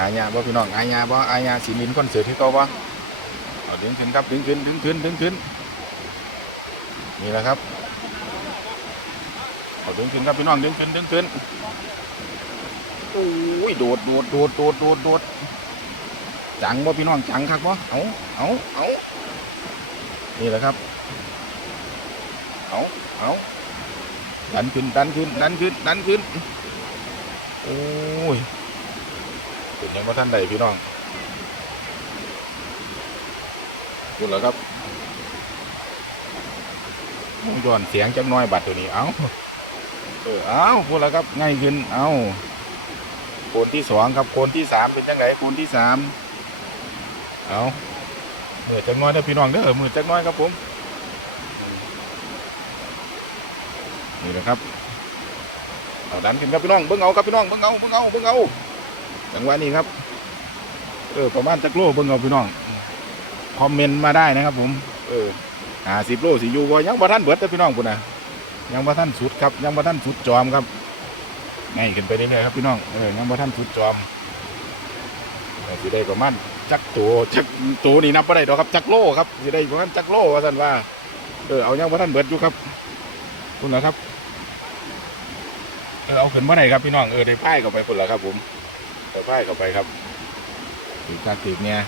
อาญาบ่พี่น้องอาญาบ่อาญาสีมินคอนเสิร์ตที่เก่าบ่เอาดึงขึ้นครับดึงขึ้นดึงขึ้นดึงขึ้นนี่แหละครับเอาดึงขึ้นครับพี่น้องดึงขึ้นดึงขึ้นโอ้ยโดดโดดโดดโดดโดดโดดจังบ่พี่น้องจังครับบ่เอาเอาเอานี่แหละครับเอาเอาดันขึ้นดันขึ้นดันขึ้นดันขึ้นโอ้ย เป็นยังว่าท่านใดพี่น้องพูดแล้วครับย้อนเสียงจักน้อยบัดตัวนี้ เอาเออเอาพูดแล้วครับ ง่ายขึ้น เอาโคนที่สองครับโคนที่สามเป็นจังไงโคนที่สามเอามือจักน้อยเด้อพี่น้องเด้อมือจักน้อยครับผม นี่นะครับเอาดันขึ้นครับพี่น้อง เบิ้งเอาครับพี่น้อง เบิ้งเอา เบิ้งเอา เบิ้งเอา จังหวะนี้ครับ เออประมาณจักโลเบิ่งเอาพี่น้อง คอมเมนต์มาได้นะครับ ผม เออหาสิบโลสิอยู่บ่ยังบ่ทันเบิดแต่พี่น้องพุ่นนะยังบ่ทันสุดครับ ยังบ่ทันสุดจอมครับง่ายขึ้นไปเรื่อยๆครับพี่น้อง เออยังบ่ทันสุดจอมเออสิได้ประมาณจักตัวจักตัวนี่นับบ่ได้ดอกครับจักโลครับสิได้ประมาณจักโลว่าซั่นว่า เออเอายังบ่ทันเบิดอยู่ครับพุ่นนะครับ เออเอาขึ้นบ่ได้ครับพี่น้องเออได้พายเข้าไปพุ่นล่ะครับผม ไปไพ่เข้าไปครับถือการถือเนี่ย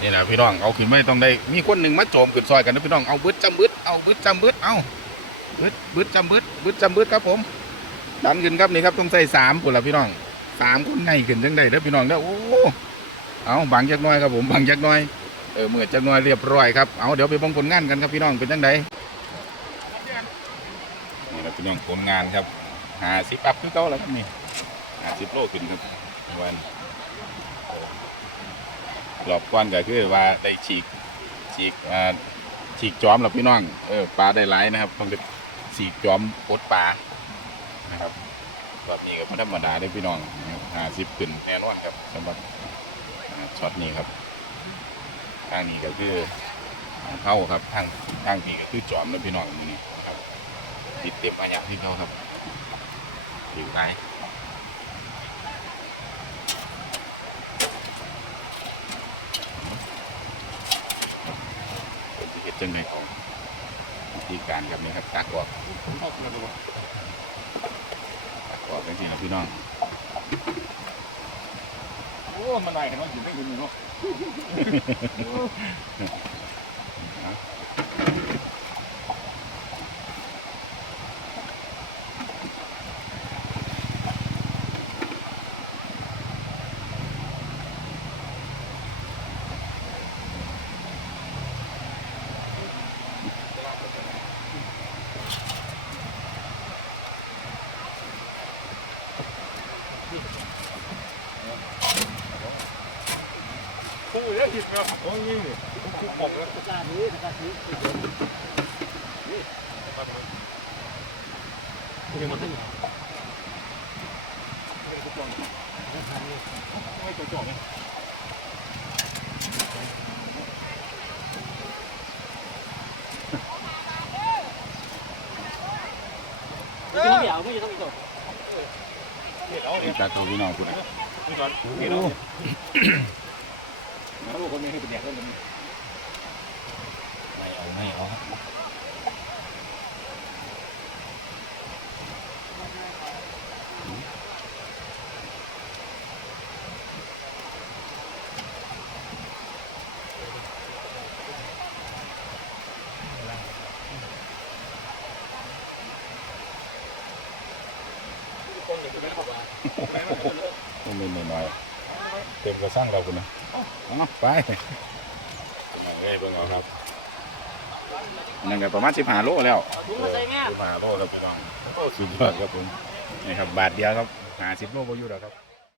นี่นะพี่น้องเอาขึ้นไม่ต้องได้ มีคนหนึ่งมาโจมขึ้นซอยกันนะพี่น้องเอาบึดจำบึดเอาบึดจำบึดเอาบึดบึดจำบึดบึดจำบึดครับผมดันขึ้นครับนี่ครับต้องใส่สามปุ่นละพี่น้องสามคนไงขึ้นจังได้เด้อพี่น้องเด้อโอ้เอาบางจักน้อยครับผมบางจักน้อยเออเมื่อจักน้อยเรียบร้อยครับเอาเดี๋ยวไปบังผลงานกันครับพี่น้องเป็นจังไดนี่นะพี่น้องผลงานครับหาสิบอัพคือเก่าแล้วครับนี่ ห้าสิบโลขึ้นครับวันรอบก้อนก็คือว่าได้ฉีกฉีกอ่าฉีกจอมแล้วพี่น้องเออปลาได้หลายนะครับต้องเป็นฉีกจอมปดปลานะครับรอบนี้ก็ไม่ธรรมดาได้พี่น้องห้าสิบขึ้นแน่นอนครับสำหรับช็อตนี้ครับทางนี้ก็คือเข้าครับทางทางนี้ก็คือจอมแล้วพี่น้องนี่นะครับติดเต็มอายักที่เขาครับถึงไหน เห็ด จังไงของวิธีการครับนี่ครับตักออกตักออกจังๆนะพี่น้องโอ้มันไหนเห็นว่าอยู่ไม่กินเนาะ คู่เยอะหิดเนาะโอ้ยนี่คู่ปกแล้วตะกร้านี้ตะกร้านี้ยังมาให้ไม่ตัวจบเลยไม่ต้องเดี๋ยวไม่ต้องอีกตัวเห็ดเอาเนี่ยตักตัวพี่น้องคุณ นี่ก่อนเห็ดเอาแล้วลูกคนนี้ให้เป็นแดกแล้วมัน ไม่เอาไม่เอา ต้องมีหน่อยๆเต็มกระสั่งเราคุณนะไปมาเลยเพิ่งเอาครับนั่นก็ประมาณสิบห้าโลแล้วสิบห้าโลแล้วพี่น้องสุดยอดครับผมนี่ครับบาทเดียวครับหาสิบโลก็อยู่แล้วครับ